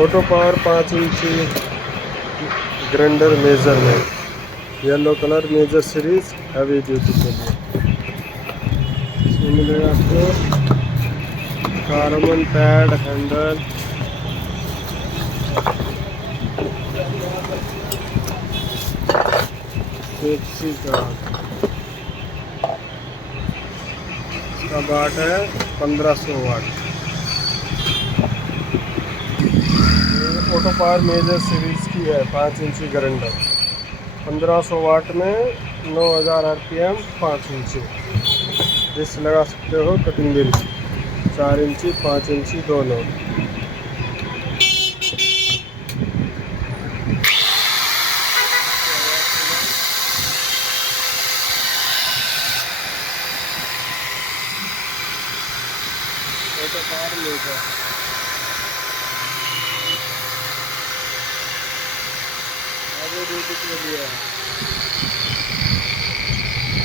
Auto power 5 इंची grinder major में yellow colour major series heavy duty के लिए इसमें मिलेगा आपको carbon pad handle, safety guard. इसका वाट है 1500 watt. Auto power major series की है 5 इंची ग्राइंडर 1500 वाट में 9000 आरपीएम 5 इंची। जिस लगा सकते हो कटिंग बिल 4 इंची 5 इंची दोनों। ऑटो पावर मेजर आगे ड्यूटी के लिए है।